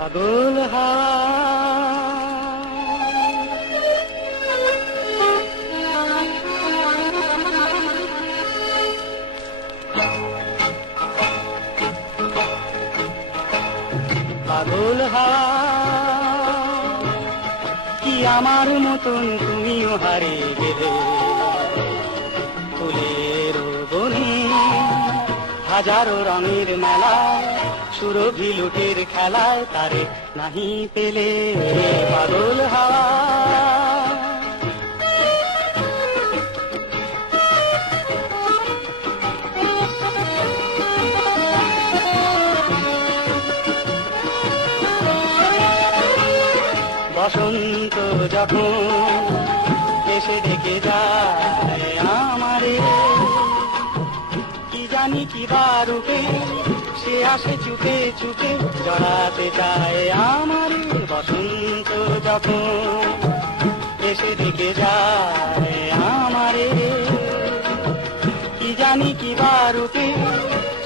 পাগল হাওয়া পাগল হাওয়া কি আমার মতন তুমিও হারিয়ে গেলে ফুলের বনে হাজারো রঙের মেলা সুরভি লুটের খেলায় তারে নাহি পেলে পাগল হাওয়া বসন্ত যখন এসে ডেকে যায় আমারে কি জানি কি বারুকে সে আসে চুপে চুপে জড়াতে চায় আমার বসন্ত যখন এসে ডেকে যায় আমারে কি জানি কি বারুকে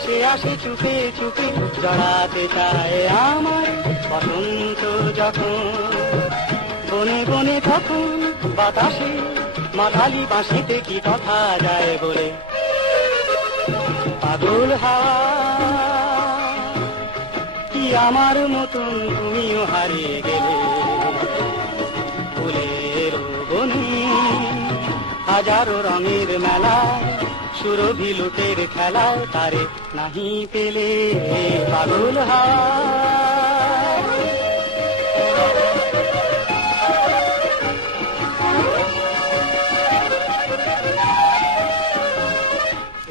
সে আসে চুপে চুপে জড়াতে চায় আমার বসন্ত যখন বনে বনে তখন বাতাসে মাথালি বাঁশিতে কি কথা যায় বলে পাগল হাওয়া কি আমার মতন তুমিও হারিয়ে গেলে ফুলের বনে হাজারো রঙের মেলায় সুরভি লুটের খেলায় তারে নাহি পেলে পাগল হাওয়া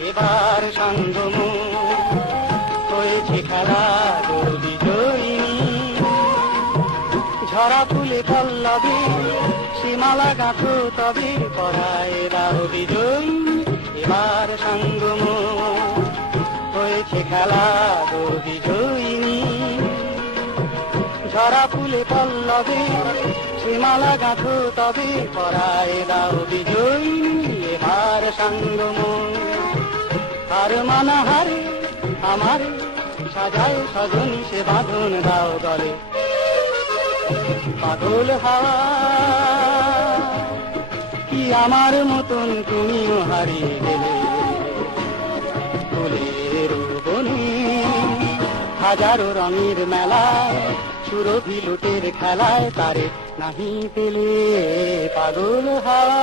এবার সঙ্গম হয়েছে খেলা বিজয়িনী ঝরা ফুলে পল্লবে সীমালা গাঁথো তবে পরায় রাও বিজয়িনী এবার সঙ্গম হয়েছে খেলা বিজয়িনী ঝরা ফুলে পল্লবে সীমালা গাঁথো তবে পরায় রাও বিজয়িনী এবার সঙ্গম আর মানা হারে আমারে সাজায় সজনী সে বাঁধন দাও গলে পাগল হাওয়া কি আমার মতন তুমিও হারিয়ে গেলে ফুলের বনে হাজারো রঙের মেলায় সুরভি লুটের খেলায় তারে নাহি পেলে পাগল হাওয়া